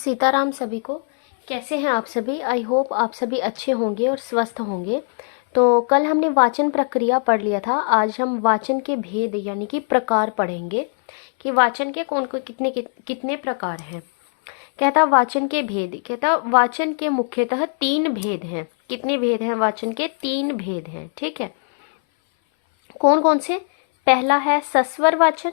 सीताराम सभी को। कैसे हैं आप सभी? आई होप आप सभी अच्छे होंगे और स्वस्थ होंगे। तो कल हमने वाचन प्रक्रिया पढ़ लिया था। आज हम वाचन के भेद यानी कि प्रकार पढ़ेंगे कि वाचन के कौन कौन कितने प्रकार हैं। कहता वाचन के भेद, कहता वाचन के मुख्यतः 3 भेद हैं। कितने भेद हैं? वाचन के 3 भेद हैं। ठीक है, कौन कौन से? पहला है सस्वर वाचन,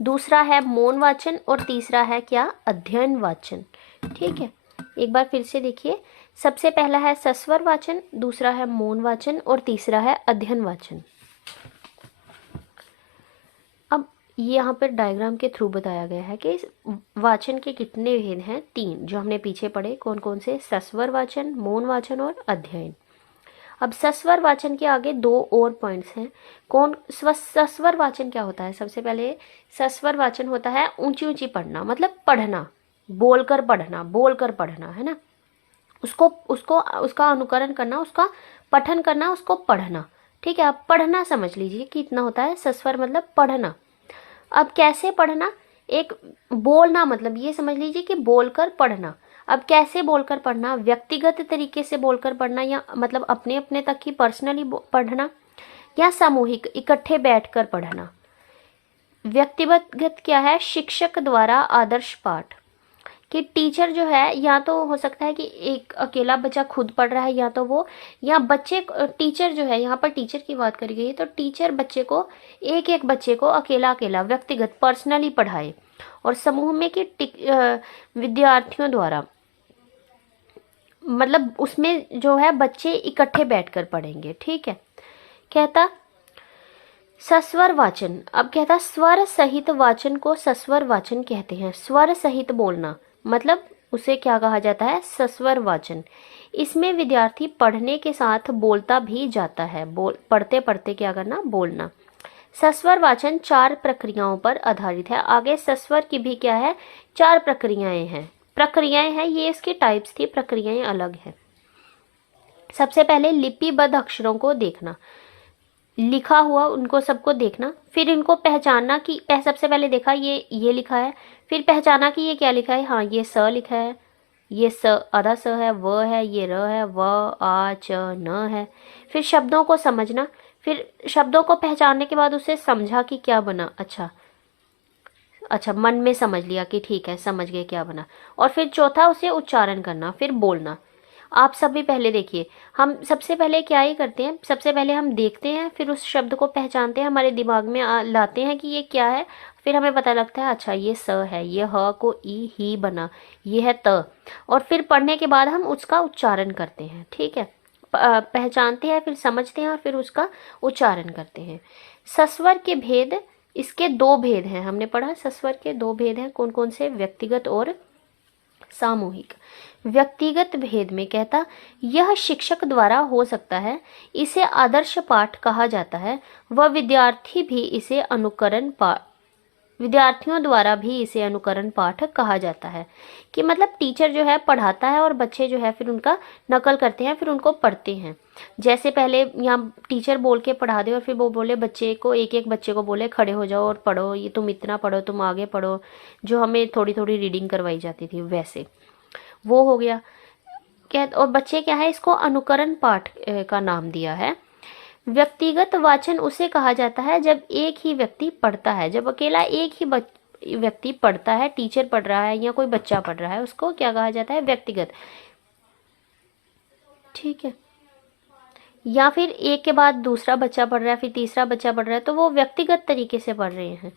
दूसरा है मौन वाचन और तीसरा है क्या? अध्ययन वाचन। ठीक है, एक बार फिर से देखिए। सबसे पहला है सस्वर वाचन, दूसरा है मौन वाचन और तीसरा है अध्ययन वाचन। अब ये यहाँ पर डायग्राम के थ्रू बताया गया है कि वाचन के कितने भेद हैं? 3, जो हमने पीछे पढ़े। कौन कौन से? सस्वर वाचन, मौन वाचन और अध्ययन। अब सस्वर वाचन के आगे 2 और पॉइंट्स हैं। सस्वर वाचन क्या होता है? सबसे पहले सस्वर वाचन होता है ऊंची ऊंची पढ़ना, मतलब पढ़ना, बोलकर पढ़ना, है ना। उसको उसको उसका अनुकरण करना, उसका पठन करना, उसको पढ़ना। ठीक है, आप पढ़ना समझ लीजिए कि इतना होता है सस्वर, मतलब पढ़ना। अब कैसे पढ़ना? एक बोलना, मतलब ये समझ लीजिए कि बोलकर पढ़ना। अब कैसे बोलकर पढ़ना? व्यक्तिगत तरीके से बोलकर पढ़ना, या मतलब अपने अपने तक ही पर्सनली पढ़ना, या सामूहिक इकट्ठे बैठकर पढ़ना। व्यक्तिगत क्या है? शिक्षक द्वारा आदर्श पाठ, कि टीचर जो है, या तो हो सकता है कि एक अकेला बच्चा खुद पढ़ रहा है, या तो वो, या बच्चे, टीचर जो है, यहाँ पर टीचर की बात करी गई है, तो टीचर बच्चे को, एक एक बच्चे को अकेला अकेला व्यक्तिगत पर्सनली पढ़ाए, और समूह में कि विद्यार्थियों द्वारा, मतलब उसमें जो है बच्चे इकट्ठे बैठकर पढ़ेंगे। ठीक है, कहता सस्वर वाचन। अब कहता स्वर सहित वाचन को सस्वर वाचन कहते हैं। स्वर सहित बोलना, मतलब उसे क्या कहा जाता है? सस्वर वाचन। इसमें विद्यार्थी पढ़ने के साथ बोलता भी जाता है, पढ़ते पढ़ते क्या करना? बोलना। सस्वर वाचन 4 प्रक्रियाओं पर आधारित है। आगे सस्वर की भी क्या है? 4 प्रक्रियाएं हैं, ये इसकी टाइप्स थी, प्रक्रियाएं अलग है। सबसे पहले लिपिबद्ध अक्षरों को देखना, लिखा हुआ उनको सबको देखना, फिर इनको पहचानना कि सबसे पहले देखा ये लिखा है, फिर पहचाना कि ये क्या लिखा है। हाँ, ये स लिखा है, ये स आधा स है, व है, ये र है, व आ च न है। फिर शब्दों को समझना, फिर शब्दों को पहचानने के बाद उसे समझा कि क्या बना। अच्छा, मन में समझ लिया कि ठीक है, समझ गए क्या बना। और फिर चौथा, उसे उच्चारण करना, फिर बोलना। आप सभी पहले देखिए, हम सबसे पहले क्या ही करते हैं? सबसे पहले हम देखते हैं, फिर उस शब्द को पहचानते हैं, हमारे दिमाग में लाते हैं कि ये क्या है। फिर हमें पता लगता है अच्छा ये स है, ये ह को ई ही बना, ये है त। और फिर पढ़ने के बाद हम उसका उच्चारण करते हैं। ठीक है, पहचानते हैं, फिर समझते हैं और फिर उसका उच्चारण करते हैं। सस्वर के भेद, इसके 2 भेद हैं, हमने पढ़ा। सस्वर के 2 भेद हैं, कौन कौन से? व्यक्तिगत और सामूहिक। व्यक्तिगत भेद में कहता यह शिक्षक द्वारा हो सकता है, इसे आदर्श पाठ कहा जाता है, वह विद्यार्थियों द्वारा भी इसे अनुकरण पाठ कहा जाता है। कि मतलब टीचर जो है पढ़ाता है और बच्चे जो है फिर उनका नकल करते हैं, फिर उनको पढ़ते हैं। जैसे पहले यहाँ टीचर बोल के पढ़ा दे और फिर वो बोले बच्चे को, एक एक बच्चे को बोले खड़े हो जाओ और पढ़ो, ये तुम इतना पढ़ो, तुम आगे पढ़ो, जो हमें थोड़ी थोड़ी रीडिंग करवाई जाती थी, वैसे वो हो गया। क्या? और बच्चे क्या है, इसको अनुकरण पाठ का नाम दिया है। व्यक्तिगत वाचन उसे कहा जाता है जब एक ही व्यक्ति पढ़ता है, जब अकेला एक ही व्यक्ति पढ़ता है, टीचर पढ़ रहा है या कोई बच्चा पढ़ रहा है, उसको क्या कहा जाता है? व्यक्तिगत। ठीक है, या फिर एक के बाद दूसरा बच्चा पढ़ रहा है, फिर तीसरा बच्चा पढ़ रहा है, तो वो व्यक्तिगत तरीके से पढ़ रहे हैं।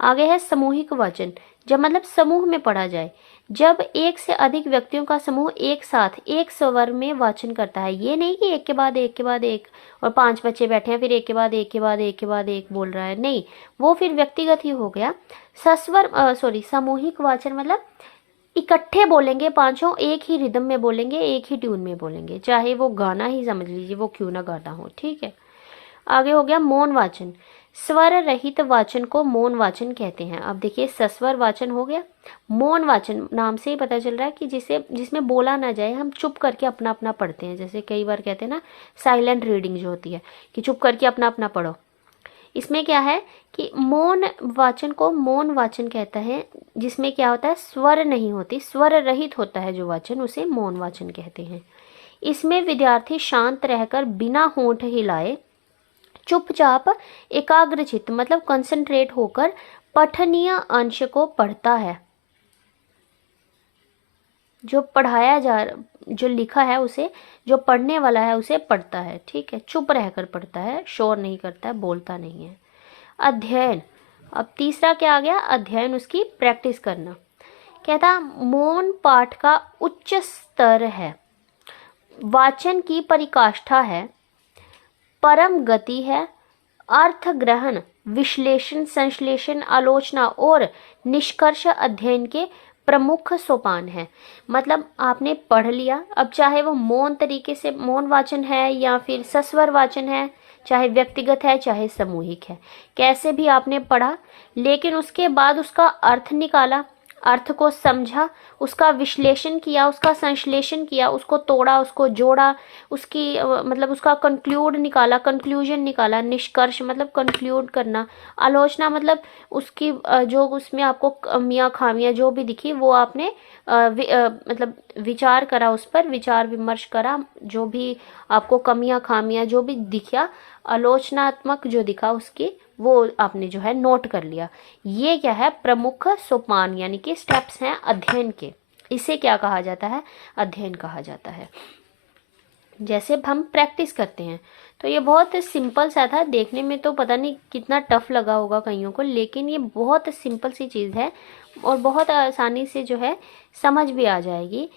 आगे है सामूहिक वाचन, जब मतलब समूह में पढ़ा जाए, जब एक से अधिक व्यक्तियों का समूह एक साथ एक स्वर में वाचन करता है। ये नहीं कि एक के बाद एक के बाद एक और 5 बच्चे बैठे हैं, फिर एक के बाद एक के बाद एक के बाद एक बोल रहा है, नहीं, वो फिर व्यक्तिगत ही हो गया। सामूहिक वाचन मतलब इकट्ठे बोलेंगे, पांचों एक ही रिदम में बोलेंगे, एक ही ट्यून में बोलेंगे, चाहे वो गाना ही समझ लीजिए, वो क्यों ना गाना हो। ठीक है, आगे हो गया मौन वाचन। स्वर रहित वाचन को मौन वाचन कहते हैं। अब देखिए, सस्वर वाचन हो गया, मौन वाचन नाम से ही पता चल रहा है कि जिसमें बोला ना जाए, हम चुप करके अपना अपना पढ़ते हैं। जैसे कई बार कहते हैं ना, साइलेंट रीडिंग जो होती है, कि चुप करके अपना अपना पढ़ो, इसमें क्या है कि मौन वाचन को मौन वाचन कहता है, जिसमें क्या होता है स्वर नहीं होती, स्वर रहित होता है जो वाचन, उसे मौन वाचन कहते हैं। इसमें विद्यार्थी शांत रहकर बिना होंठ हिलाए चुपचाप एकाग्रचित्त मतलब कंसंट्रेट होकर पठनीय अंश को पढ़ता है। जो पढ़ाया जो लिखा है उसे, जो पढ़ने वाला है उसे पढ़ता है, ठीक है, चुप रहकर पढ़ता है, शोर नहीं करता है, बोलता नहीं है। अध्ययन, अब तीसरा क्या आ गया, अध्ययन, उसकी प्रैक्टिस करना। कहता मौन पाठ का उच्च स्तर है, वाचन की परिकाष्ठा है, परम गति है, अर्थ ग्रहण, विश्लेषण, संश्लेषण, आलोचना और निष्कर्ष अध्ययन के प्रमुख सोपान है। मतलब आपने पढ़ लिया, अब चाहे वो मौन तरीके से मौन वाचन है या फिर सस्वर वाचन है, चाहे व्यक्तिगत है चाहे सामूहिक है, कैसे भी आपने पढ़ा, लेकिन उसके बाद उसका अर्थ निकाला, अर्थ को समझा, उसका विश्लेषण किया, उसका संश्लेषण किया, उसको तोड़ा, उसको जोड़ा, उसकी मतलब उसका कंक्लूजन निकाला, निष्कर्ष मतलब कंक्लूड करना, आलोचना मतलब उसकी जो उसमें आपको कमियां खामियां जो भी दिखी वो आपने मतलब विचार करा, उस पर विचार विमर्श करा, जो भी आपको कमियां खामियां जो भी दिखा, आलोचनात्मक जो दिखा उसकी वो आपने जो है नोट कर लिया। ये क्या है, प्रमुख सोपान यानी कि स्टेप्स हैं अध्ययन के। इसे क्या कहा जाता है, अध्ययन कहा जाता है। जैसे हम प्रैक्टिस करते हैं, तो ये बहुत सिंपल सा था, देखने में तो पता नहीं कितना टफ लगा होगा कईयों को, लेकिन ये बहुत सिंपल सी चीज़ है और बहुत आसानी से जो है समझ भी आ जाएगी।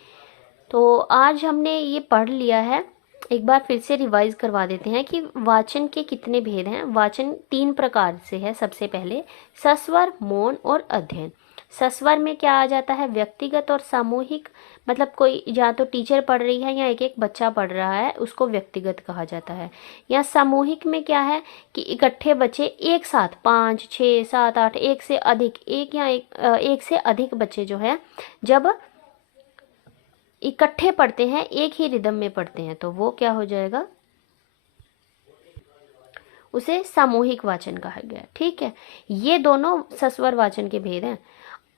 तो आज हमने ये पढ़ लिया है, एक बार फिर से रिवाइज करवा देते हैं कि वाचन के कितने भेद हैं। वाचन 3 प्रकार से है। सबसे पहले सस्वर, मौन और अध्ययन। सस्वर में क्या आ जाता है, व्यक्तिगत और सामूहिक, मतलब कोई या तो टीचर पढ़ रही है या एक एक बच्चा पढ़ रहा है, उसको व्यक्तिगत कहा जाता है। या सामूहिक में क्या है कि इकट्ठे बच्चे एक साथ 5, 6, 7, 8 एक से अधिक, एक से अधिक बच्चे जो है जब इकट्ठे पढ़ते हैं, एक ही रिदम में पढ़ते हैं, तो वो क्या हो जाएगा, उसे सामूहिक वाचन कहा गया। ठीक है, ये दोनों सस्वर वाचन के भेद हैं।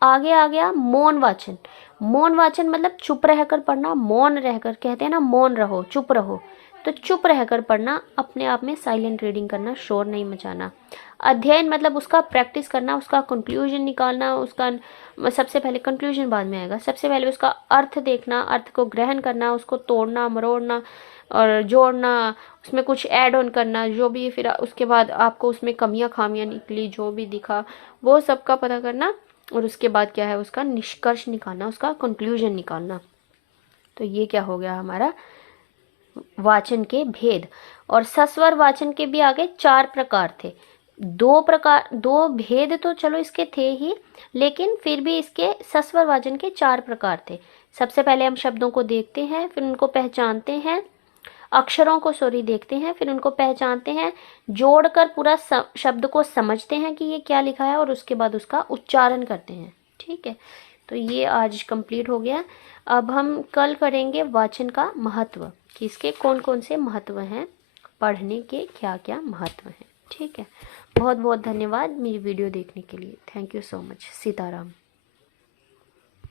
आगे आ गया मौन वाचन। मौन वाचन मतलब चुप रहकर पढ़ना, मौन रहकर, कहते हैं ना मौन रहो, चुप रहो, तो चुप रहकर पढ़ना, अपने आप में साइलेंट रीडिंग करना, शोर नहीं मचाना। अध्ययन मतलब उसका प्रैक्टिस करना, उसका कंक्लूजन निकालना, उसका सबसे पहले कंक्लूजन बाद में आएगा, सबसे पहले उसका अर्थ देखना, अर्थ को ग्रहण करना, उसको तोड़ना मरोड़ना और जोड़ना, उसमें कुछ ऐड ऑन करना जो भी, फिर उसके बाद आपको उसमें कमियां खामियां निकली जो भी दिखा वो सबका पता करना, और उसके बाद क्या है उसका निष्कर्ष निकालना, उसका कंक्लूजन निकालना। तो ये क्या हो गया हमारा वाचन के भेद। और सस्वर वाचन के भी आगे 4 प्रकार थे। 2 भेद तो चलो इसके थे ही, लेकिन फिर भी इसके सस्वर वाचन के 4 प्रकार थे। सबसे पहले हम शब्दों को देखते हैं, फिर उनको पहचानते हैं, अक्षरों को देखते हैं, फिर उनको पहचानते हैं, जोड़कर पूरा शब्द को समझते हैं कि ये क्या लिखा है, और उसके बाद उसका उच्चारण करते हैं। ठीक है, तो ये आज कंप्लीट हो गया। अब हम कल करेंगे वाचन का महत्व, कि इसके कौन कौन से महत्व हैं, पढ़ने के क्या क्या महत्व हैं। ठीक है, बहुत बहुत धन्यवाद मेरी वीडियो देखने के लिए। Thank you so much. Sitaram.